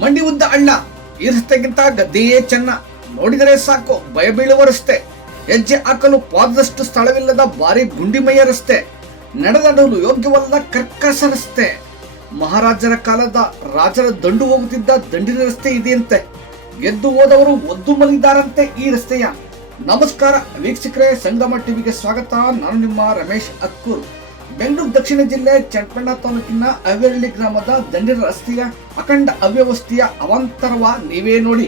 ಮಂಡಿ ಉದ್ದ ಅಣ್ಣ ರಸ್ತೆಗಿಂತ ಗದ್ದೆಯೇ ಚೆನ್ನ. ನೋಡಿದರೆ ಸಾಕು, ಭಯ ಬೀಳುವ ರಸ್ತೆ ಹೆಜ್ಜೆ ಹಾಕಲು ಪಾದದಷ್ಟು ಸ್ಥಳವಿಲ್ಲದ ಭಾರಿ ಗುಂಡಿಮಯ ರಸ್ತೆ ನಡೆದಾಡಲು ಯೋಗ್ಯವಲ್ಲ ಕರ್ಕಸ ರಸ್ತೆ ಮಹಾರಾಜರ ಕಾಲದ ರಾಜರ ದಂಡು ಹೋಗುತ್ತಿದ್ದ ದಂಡಿನ ರಸ್ತೆ ಇದೆಯಂತೆ. ಗೆದ್ದು ಹೋದವರು ಒದ್ದು ಮಲಿದಾರಂತೆ ಈ ರಸ್ತೆಯ. ನಮಸ್ಕಾರ, ವೀಕ್ಷಕರೇ, ಸಂಗಮ ಟಿವಿಗೆ ಸ್ವಾಗತ. ನಾನು ನಿಮ್ಮ ರಮೇಶ್ ಅಕ್ಕೂರ್. ಬೆಂಗಳೂರು ದಕ್ಷಿಣ ಜಿಲ್ಲೆ ಚಟ್ಪಣ್ಣ ತಾಲೂಕಿನ ಅವೇರಳ್ಳಿ ಗ್ರಾಮದ ದಂಡಿನ ರಸ್ತೆಯ ಅಖಂಡ ಅವ್ಯವಸ್ಥೆಯ ಅವಾಂತರವ ನೀವೇ ನೋಡಿ.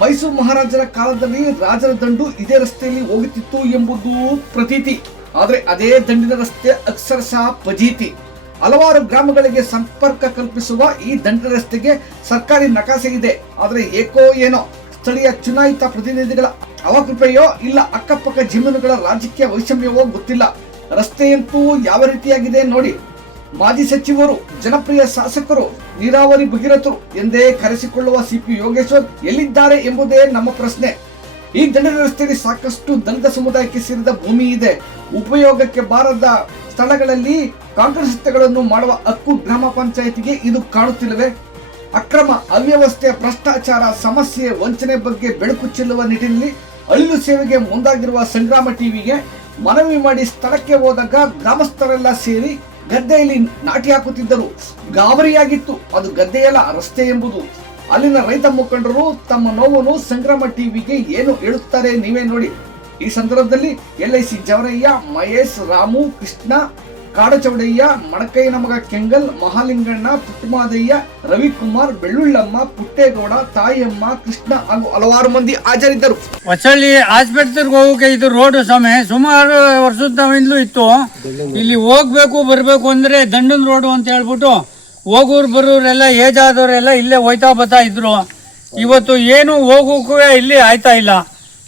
ಮೈಸೂರು ಮಹಾರಾಜರ ಕಾಲದಲ್ಲಿ ರಾಜರ ದಂಡು ಇದೇ ರಸ್ತೆಯಲ್ಲಿ ಹೋಗುತ್ತಿತ್ತು ಎಂಬುದು ಪ್ರತೀತಿ. ಆದರೆ ಅದೇ ದಂಡಿನ ರಸ್ತೆ ಅಕ್ಷರಶಃ ಪಜೀತಿ. ಹಲವಾರು ಗ್ರಾಮಗಳಿಗೆ ಸಂಪರ್ಕ ಕಲ್ಪಿಸುವ ಈ ದಂಡಿನ ರಸ್ತೆಗೆ ಸರ್ಕಾರಿ ನಕಾಸೆ ಇದೆ. ಆದರೆ ಏಕೋ ಏನೋ? ಸ್ಥಳೀಯ ಚುನಾಯಿತ ಪ್ರತಿನಿಧಿಗಳ ಅವಕೃಪೆಯೋ ಇಲ್ಲ ಅಕ್ಕಪಕ್ಕ ಜಮೀನುಗಳ ರಾಜಕೀಯ ವೈಷಮ್ಯವೋ ಗೊತ್ತಿಲ್ಲ. ರಸ್ತೆಯಂತೂ ಯಾವ ರೀತಿಯಾಗಿದೆ ನೋಡಿ. ಮಾಜಿ ಸಚಿವರು, ಜನಪ್ರಿಯ ಶಾಸಕರು, ನೀರಾವರಿ ಭಗೀರಥರು ಎಂದೇ ಕರೆಸಿಕೊಳ್ಳುವ ಸಿಪಿ ಯೋಗೇಶ್ವರ್ ಎಲ್ಲಿದ್ದಾರೆ ಎಂಬುದೇ ನಮ್ಮ ಪ್ರಶ್ನೆ. ಈ ದಂಡದ ರಸ್ತೆಯಲ್ಲಿ ಸಾಕಷ್ಟು ದಲಿತ ಸಮುದಾಯಕ್ಕೆ ಸೇರಿದ ಭೂಮಿ ಇದೆ. ಉಪಯೋಗಕ್ಕೆ ಬಾರದ ಸ್ಥಳಗಳಲ್ಲಿ ಕಾಂಗ್ರೆಸ್ ರಸ್ತೆಗಳನ್ನು ಮಾಡುವ ಹಕ್ಕು ಗ್ರಾಮ ಪಂಚಾಯಿತಿಗೆ ಇದು ಕಾಣುತ್ತಿಲ್ಲವೆ? ಅಕ್ರಮ ಅವ್ಯವಸ್ಥೆ ಭ್ರಷ್ಟಾಚಾರ, ಸಮಸ್ಯೆ, ವಂಚನೆ ಬಗ್ಗೆ ಬೆಳಕು ಚೆಲ್ಲುವ ನಿಟ್ಟಿನಲ್ಲಿ ಅಳಿಲು ಸೇವೆಗೆ ಮುಂದಾಗಿರುವ ಸಂಗ್ರಾಮ ಟಿವಿಗೆ ಮನವಿ ಮಾಡಿ ಸ್ಥಳಕ್ಕೆ ಹೋದಾಗ ಗ್ರಾಮಸ್ಥರೆಲ್ಲ ಸೇರಿ ಗದ್ದೆಯಲ್ಲಿ ನಾಟಿ ಹಾಕುತ್ತಿದ್ದರು. ಗಾಬರಿಯಾಗಿತ್ತು. ಅದು ಗದ್ದೆಯಲ್ಲ ರಸ್ತೆ ಎಂಬುದು. ಅಲ್ಲಿನ ರೈತ ಮುಖಂಡರು ತಮ್ಮ ನೋವನ್ನು ಸಂಗ್ರಾಮ ಟಿವಿಗೆ ಏನು ಹೇಳುತ್ತಾರೆ ನೀವೇ ನೋಡಿ. ಈ ಸಂದರ್ಭದಲ್ಲಿ L I C Javarayya, Mahesh, Ramu, Krishna Kadachowdaiah, ಮಡಕೈ ನಮಗ ಕೆಂಗಲ್, ಮಹಾಲಿಂಗಣ್ಣ, ಪುಟ್ಟಮಾದಯ್ಯ, ರವಿಕುಮಾರ್, ಬೆಳ್ಳುಳ್ಳಮ್ಮ, ಪುಟ್ಟೇಗೌಡ ತಾಯಮ್ಮ ಕೃಷ್ಣ ಹಾಗೂ ಹಲವಾರು ಮಂದಿ ಹಾಜರಿದ್ದರು. ಹೊಸಳ್ಳಿ ಆಸ್ಪತ್ರೆಗೆ ಹೋಗೋಕೆ ಇದು ರೋಡ್ ಸಮಯ ಸುಮಾರು ವರ್ಷದಿಂದಲೂ ಇತ್ತು. ಇಲ್ಲಿ ಹೋಗ್ಬೇಕು, ಬರಬೇಕು ಅಂದ್ರೆ ದಂಡನ್ ರೋಡು ಅಂತ ಹೇಳ್ಬಿಟ್ಟು ಹೋಗೋರು ಬರೋರೆಲ್ಲ, ಏಜ್ ಆದವರೆಲ್ಲ ಇಲ್ಲೇ ಹೋಯ್ತಾ ಬರ್ತಾ ಇದ್ರು. ಇವತ್ತು ಏನು ಹೋಗೋಕ್ಕೂ ಇಲ್ಲಿ ಆಯ್ತಾ ಇಲ್ಲ.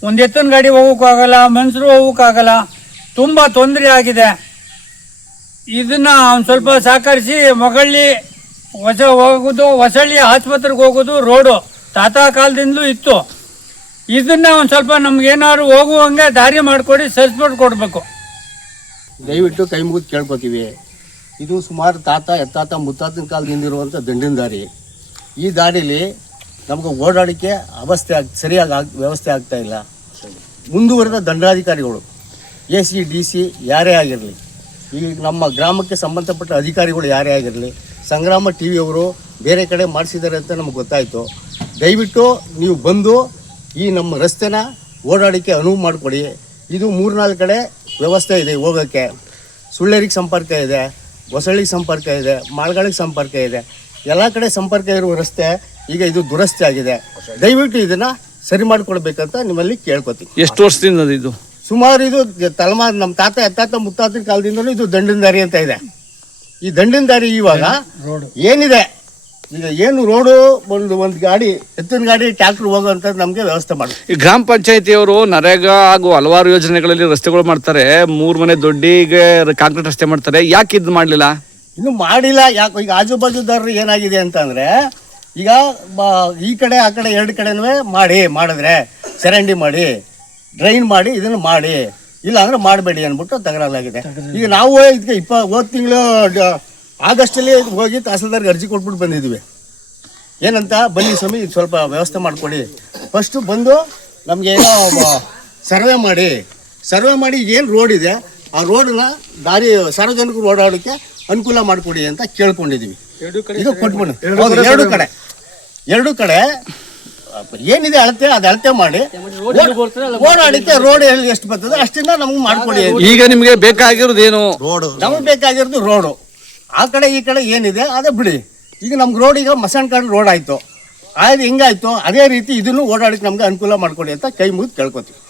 ಒಂದು ಎತ್ತಿನ ಗಾಡಿ ಹೋಗೋಕ್ಕಾಗಲ್ಲ ಮನುಷ್ಯರು ಹೋಗೋಕ್ಕಾಗಲ್ಲ. ತುಂಬ ತೊಂದರೆ ಆಗಿದೆ. ಇದನ್ನ ಒಂದು ಸ್ವಲ್ಪ ಸಹಕರಿಸಿ ಮೊಗಳ್ಳಿ ಹೊಸ ಹೋಗೋದು, ಹೊಸಳ್ಳಿ ಆಸ್ಪತ್ರೆಗೆ ಹೋಗೋದು, ರೋಡು. ತಾತ ಕಾಲದಿಂದಲೂ ಇತ್ತು. ಇದನ್ನ ಒಂದು ಸ್ವಲ್ಪ ನಮ್ಗೇನಾದ್ರು ಹೋಗುವಂಗೆ ದಾರಿ ಮಾಡಿಕೊಡಿ ಸರಿಸ್ಬಿಟ್ಟು ಕೊಡಬೇಕು. ದಯವಿಟ್ಟು ಕೈ ಮುಗಿದು ಕೇಳ್ಕೊತೀವಿ. ಇದು ಸುಮಾರು ತಾತ, ಎತ್ತಾತ, ಮುತ್ತಾತನ ಕಾಲದಿಂದ ಇರುವಂಥ ದಂಡಿನ ದಾರಿ. ಈ ದಾರಿಲಿ ನಮ್ಗೆ ಓಡಾಡೋಕ್ಕೆ ಅವಸ್ಥೆ ಆಗ, ಸರಿಯಾಗಿ ಆಗ, ವ್ಯವಸ್ಥೆ ಆಗ್ತಾ ಇಲ್ಲ. ಮುಂದುವರೆದ ದಂಡಾಧಿಕಾರಿಗಳು, ಎ ಸಿ, ಡಿ ಸಿ ಯಾರೇ ಆಗಿರಲಿ ಈ ನಮ್ಮ ಗ್ರಾಮಕ್ಕೆ ಸಂಬಂಧಪಟ್ಟ ಅಧಿಕಾರಿಗಳು ಯಾರೇ ಆಗಿರಲಿ, ಸಂಗ್ರಾಮ ಟಿ ವಿಯವರು ಬೇರೆ ಕಡೆ ಮಾಡಿಸಿದ್ದಾರೆ ಅಂತ ನಮ್ಗೆ ಗೊತ್ತಾಯಿತು. ದಯವಿಟ್ಟು ನೀವು ಬಂದು ಈ ನಮ್ಮ ರಸ್ತೆನ ಓಡಾಡೋಕ್ಕೆ ಅನುವು ಮಾಡಿಕೊಡಿ. ಇದು ಮೂರ್ನಾಲ್ಕು ಕಡೆ ವ್ಯವಸ್ಥೆ ಇದೆ ಹೋಗೋಕ್ಕೆ. ಸುಳ್ಳೇರಿಗೆ ಸಂಪರ್ಕ ಇದೆ, ಹೊಸಳ್ಳಿಗೆ ಸಂಪರ್ಕ ಇದೆ ಮಾಳ್ಗಾಳಿಗೆ ಸಂಪರ್ಕ ಇದೆ. ಎಲ್ಲ ಕಡೆ ಸಂಪರ್ಕ ಇರುವ ರಸ್ತೆ ಈಗ ಇದು ದುರಸ್ತಿ ಆಗಿದೆ. ದಯವಿಟ್ಟು ಇದನ್ನು ಸರಿ ಮಾಡಿಕೊಡ್ಬೇಕಂತ ನಿಮ್ಮಲ್ಲಿ ಕೇಳ್ಕೊತೀನಿ. ಎಷ್ಟು ವರ್ಷದಿಂದ ಇದು? ಸುಮಾರು ಇದು ತಲೆಮಾರು ನಮ್ಮ ತಾತ ಎತ್ತಾತ ಮುತ್ತಾತನ ಕಾಲದಿಂದಲೂ ಇದು ದಂಡಿನ ದಾರಿ ಅಂತ ಇದೆ. ಈ ದಂಡಿನ ದಾರಿ ಇವಾಗ ಏನಿದೆ? ಈಗ ಏನು ರೋಡು ಒಂದು ಒಂದು ಗಾಡಿ ಎತ್ತಿನ ಗಾಡಿ ಟ್ಯಾಕ್ಟರ್ ಹೋಗುವಂತ ನಮಗೆ ವ್ಯವಸ್ಥೆ ಮಾಡಿ ಈ ಗ್ರಾಮ ಪಂಚಾಯತಿಯವರು ನರೇಗಾ ಹಾಗೂ ಹಲವಾರು ಯೋಜನೆಗಳಲ್ಲಿ ರಸ್ತೆಗಳು ಮಾಡ್ತಾರೆ. ಮೂರು ಮನೆ ದೊಡ್ಡಿಗೆ ಕಾಂಕ್ರೀಟ್ ರಸ್ತೆ ಮಾಡ್ತಾರೆ. ಯಾಕೆ ಇದು ಮಾಡಲಿಲ್ಲ? ಇನ್ನು ಮಾಡಿಲ್ಲ. ಯಾಕೆ ಈಗ ಆಜು ಬಾಜುದಾರರು ಏನಾಗಿದೆ ಅಂತಂದ್ರೆ ಈಗ ಈ ಕಡೆ ಆ ಕಡೆ ಎರಡು ಕಡೆನೂ ಮಾಡಿ ಮಾಡಿದ್ರೆ ಚರಂಡಿ ಮಾಡಿ ಡ್ರೈನ್ ಮಾಡಿ ಇದನ್ನು ಮಾಡಿ. ಇಲ್ಲ ಅಂದ್ರೆ ಮಾಡಬೇಡಿ ಅಂದ್ಬಿಟ್ಟು ತಗರಾಲಾಗಿದೆ. ಈಗ ನಾವು ಇದಕ್ಕೆ ಇಪ್ಪ ಹೋದ ತಿಂಗಳು ಆಗಸ್ಟಲ್ಲಿ ಹೋಗಿ ತಹಸೀಲ್ದಾರ್ಗೆ ಅರ್ಜಿ ಕೊಟ್ಬಿಟ್ಟು ಬಂದಿದ್ವಿ ಏನಂತ ಬನ್ನಿ ಸ್ವಾಮಿ ಇದು ಸ್ವಲ್ಪ ವ್ಯವಸ್ಥೆ ಮಾಡಿಕೊಡಿ. ಫಸ್ಟು ಬಂದು ನಮಗೆ ಏನೋ ಸರ್ವೆ ಮಾಡಿ. ಸರ್ವೆ ಮಾಡಿ ಏನು ರೋಡ್ ಇದೆ ಆ ರೋಡನ್ನ ದಾರಿ ಸಾರ್ವಜನಿಕರು ಓಡಾಡೋಕ್ಕೆ ಅನುಕೂಲ ಮಾಡಿಕೊಡಿ ಅಂತ ಕೇಳ್ಕೊಂಡಿದ್ದೀವಿ. ಇದು ಕೊಟ್ಬಿಡು. ಹೌದು ಎರಡು ಕಡೆ. ಎರಡು ಕಡೆ ಏನಿದೆ ಅಳತೆ ಅದು ಅಳತೆ ಮಾಡಿ. ಓಡಾಡಿದ್ದೆ ರೋಡ್ ಎಲ್ಲಿ ಎಷ್ಟು ಬರ್ತದೆ ಅಷ್ಟಿಂದ ನಮ್ಗೆ ಮಾಡ್ಕೊಡಿ. ಈಗ ನಿಮ್ಗೆ ಏನು ರೋಡ್. ನಮ್ಗೆ ಬೇಕಾಗಿರೋದು ರೋಡು. ಆ ಕಡೆ ಈ ಕಡೆ ಏನಿದೆ ಅದೇ ಬಿಡಿ. ಈಗ ನಮ್ಗೆ ರೋಡ್ ಈಗ ಮಸಣ್ ಕಾಡು ರೋಡ್ ಆಯ್ತು. ಆಯ್ತು ಹಿಂಗಾಯ್ತು ಅದೇ ರೀತಿ ಇದನ್ನು ಓಡಾಡಕ್ಕೆ ನಮ್ಗೆ ಅನುಕೂಲ ಮಾಡ್ಕೊಡಿ ಅಂತ ಕೈ ಮುಗಿದು ಕೇಳ್ಕೊತೀವಿ.